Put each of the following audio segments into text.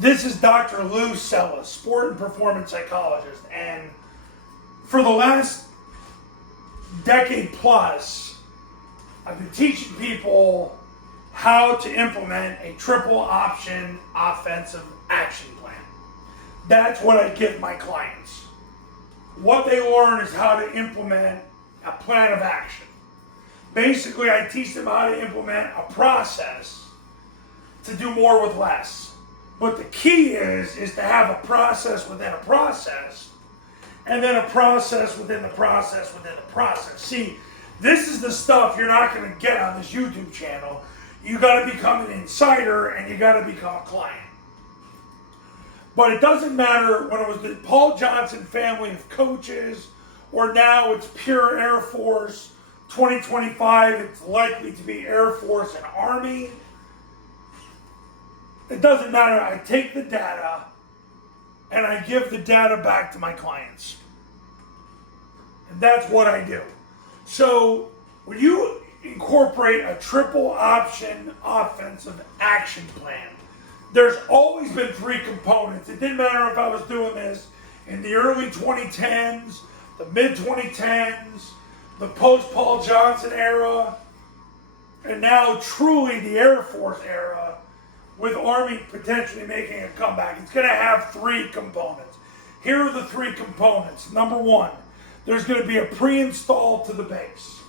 This is Dr. Lou Cella, sport and performance psychologist, and for the last decade plus, I've been teaching people how to implement a triple option offensive action plan. That's what I give my clients. What they learn is how to implement a plan of action. Basically, I teach them how to implement a process to do more with less. But the key is to have a process within a process, and then a process within the process within the process. See, this is the stuff you're not going to get on this YouTube channel. You got to become an insider, and you got to become a client. But it doesn't matter when it was the Paul Johnson family of coaches, or now it's pure Air Force. 2025, it's likely to be Air Force and Army. It doesn't matter. I take the data and I give the data back to my clients. And that's what I do. So when you incorporate a triple option offensive action plan, there's always been three components. It didn't matter if I was doing this in the early 2010s, the mid 2010s, the post Paul Johnson era, and now truly the Air Force era, with Army potentially making a comeback. It's going to have three components. Here are the three components. Number one, there's going to be a pre-install to the base.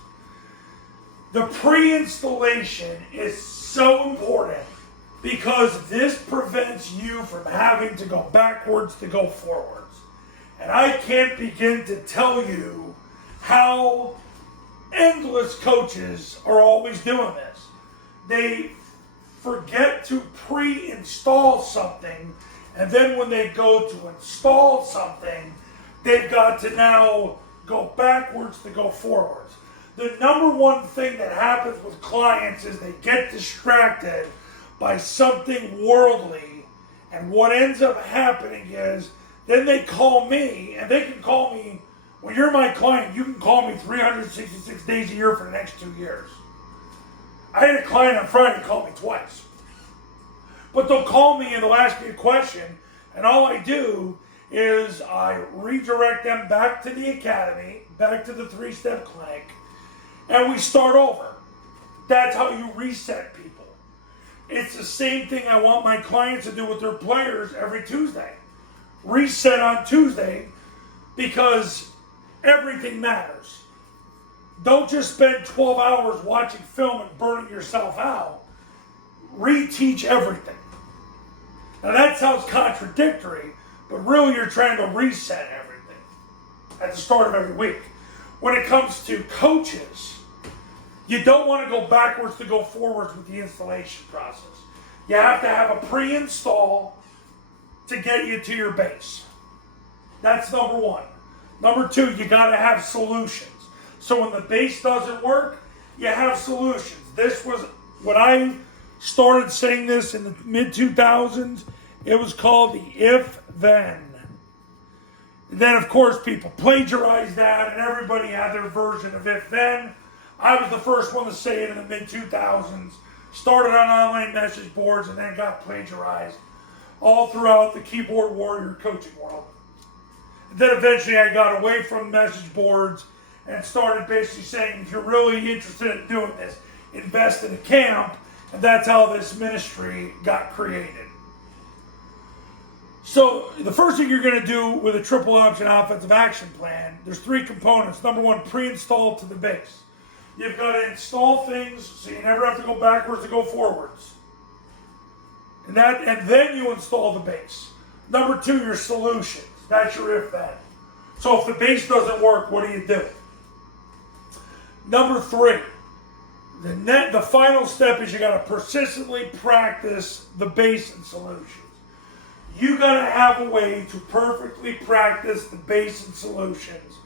The pre-installation is so important because this prevents you from having to go backwards to go forwards. And I can't begin to tell you how endless coaches are always doing this. They forget to pre-install something, and then when they go to install something, they've got to now go backwards to go forwards. The number one thing that happens with clients is they get distracted by something worldly, and what ends up happening is then they call me, and they can call me, when you're my client, you can call me 366 days a year for the next 2 years. I had a client on Friday call me twice. But they'll call me and they'll ask me a question, and all I do is I redirect them back to the academy, back to the 3-step clinic, and we start over. That's how you reset people. It's the same thing I want my clients to do with their players every Tuesday. Reset on Tuesday, because everything matters. Don't just spend 12 hours watching film and burning yourself out. Reteach everything. Now that sounds contradictory, but really you're trying to reset everything at the start of every week. When it comes to coaches, you don't want to go backwards to go forwards with the installation process. You have to have a pre-install to get you to your base. That's number one. Number two, you got to have solutions. So when the base doesn't work, you have solutions. This was, when I started saying this in the mid-2000s, it was called the if-then. Then, of course, people plagiarized that, and everybody had their version of if-then. I was the first one to say it in the mid-2000s, started on online message boards, and then got plagiarized all throughout the keyboard warrior coaching world. Then eventually I got away from message boards and started basically saying, if you're really interested in doing this, invest in a camp. And that's how this ministry got created. So the first thing you're going to do with a triple option offensive action plan, there's three components. Number one, pre-install to the base. You've got to install things so you never have to go backwards to go forwards. And then you install the base. Number two, your solutions. That's your if-then. So if the base doesn't work, what do you do? Number three, the final step is you got to persistently practice the base and solutions. You got to have a way to perfectly practice the base and solutions.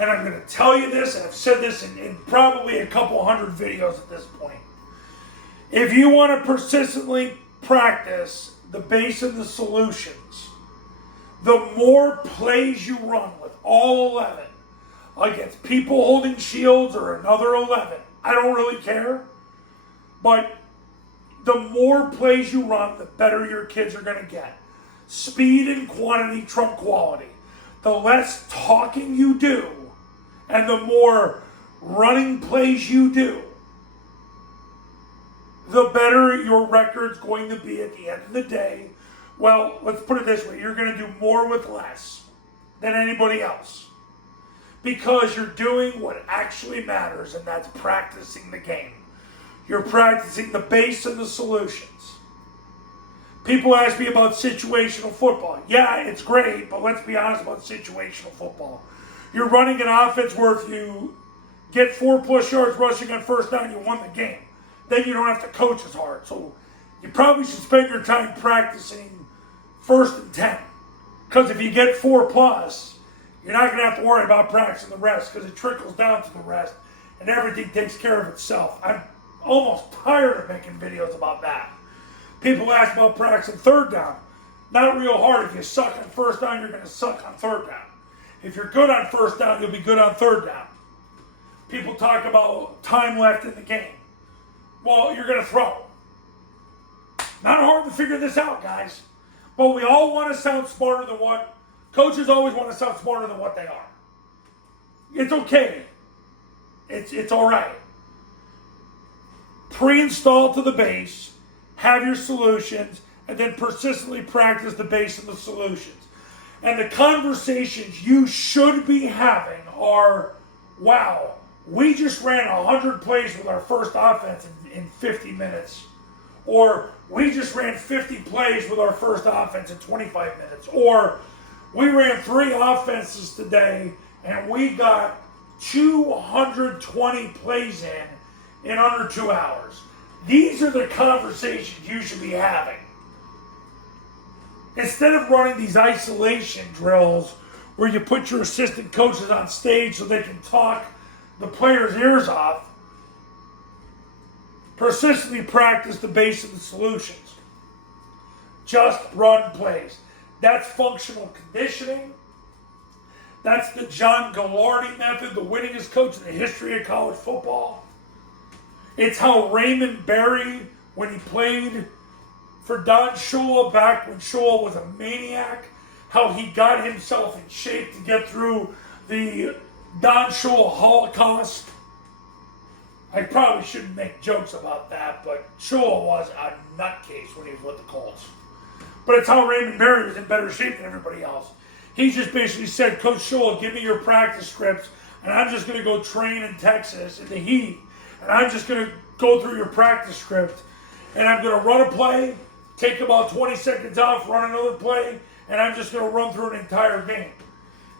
And I'm going to tell you this, and I've said this in probably a couple hundred videos at this point. If you want to persistently practice the base and the solutions, the more plays you run with all 11 against people holding shields or another 11, I don't really care. But the more plays you run, the better your kids are going to get. speed and quantity trump quality. The less talking you do and the more running plays you do, the better your record's going to be at the end of the day. Well, let's put it this way. You're going to do more with less than anybody else because you're doing what actually matters, and that's practicing the game. You're practicing the base and the solutions. People ask me about situational football. Yeah, it's great, but let's be honest about situational football. You're running an offense where if you get 4+ yards rushing on first down, you won the game. Then you don't have to coach as hard. So you probably should spend your time practicing 1st and 10. Because if you get 4+, you're not going to have to worry about practicing the rest because it trickles down to the rest and everything takes care of itself. I'm almost tired of making videos about that. People ask about practicing 3rd down. Not real hard. If you suck on 1st down, you're going to suck on 3rd down. If you're good on 1st down, you'll be good on 3rd down. People talk about time left in the game. Well, you're going to throw. Not hard to figure this out, guys. But we all want to sound smarter than what... Coaches always want to sound smarter than what they are. It's okay. It's all right. Pre-install to the base, have your solutions, and then persistently practice the base and the solutions. And the conversations you should be having are, wow, we just ran 100 plays with our first offense in 50 minutes. Or we just ran 50 plays with our first offense in 25 minutes. Or we ran 3 offenses today and we got 220 plays in under 2 hours. These are the conversations you should be having. Instead of running these isolation drills where you put your assistant coaches on stage so they can talk the players' ears off, persistently practice the base of the solutions. Just run plays. That's functional conditioning. That's the John Gallardi method, the winningest coach in the history of college football. It's how Raymond Berry, when he played for Don Shula back when Shula was a maniac, how he got himself in shape to get through the Don Shula Holocaust. I probably shouldn't make jokes about that, but Shula was a nutcase when he was with the Colts. But it's how Raymond Berry was in better shape than everybody else. He just basically said, Coach Shula, give me your practice scripts, and I'm just going to go train in Texas in the heat, and I'm just going to go through your practice script, and I'm going to run a play, take about 20 seconds off, run another play, and I'm just going to run through an entire game.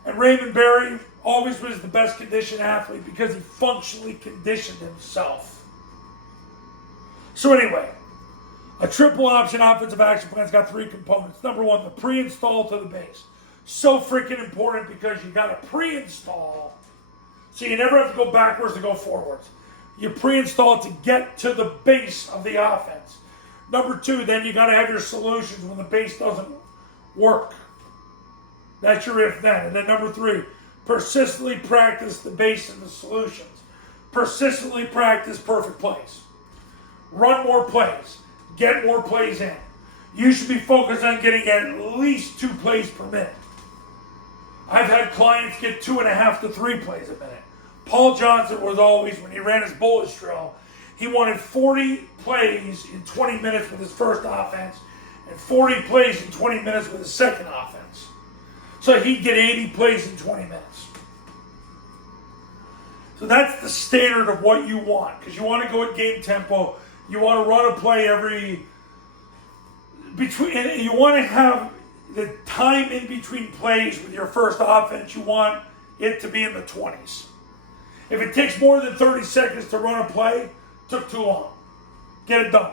And Raymond Berry always was the best conditioned athlete because he functionally conditioned himself. So anyway, a triple option offensive action plan's got 3 components. Number 1, the pre-install to the base. So freaking important because you got to pre-install so you never have to go backwards to go forwards. You pre-install to get to the base of the offense. Number 2, then you got to have your solutions when the base doesn't work. That's your if then. And then number 3, persistently practice the base and the solutions. Persistently practice perfect plays. Run more plays. Get more plays in. You should be focused on getting at least 2 plays per minute. I've had clients get 2.5 to 3 plays a minute. Paul Johnson was always, when he ran his bullish drill, he wanted 40 plays in 20 minutes with his first offense and 40 plays in 20 minutes with his second offense. So he'd get 80 plays in 20 minutes. So that's the standard of what you want, because you want to go at game tempo. You want to run a play you want to have the time in between plays with your first offense, you want it to be in the 20s. If it takes more than 30 seconds to run a play, it took too long. Get it done.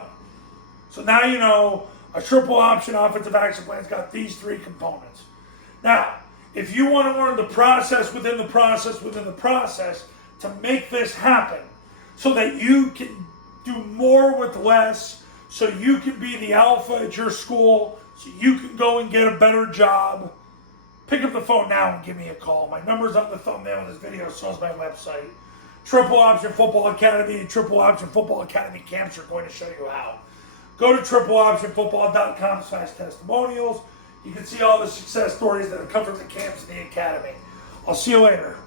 So now you know a triple option offensive action plan's got these 3 components. Now, if you want to learn the process within the process within the process to make this happen so that you can do more with less, so you can be the alpha at your school, so you can go and get a better job, pick up the phone now and give me a call. My number's on the thumbnail of this video, so is my website. Triple Option Football Academy and Triple Option Football Academy camps are going to show you how. Go to tripleoptionfootball.com/testimonials. You can see all the success stories that have come from the camps and the academy. I'll see you later.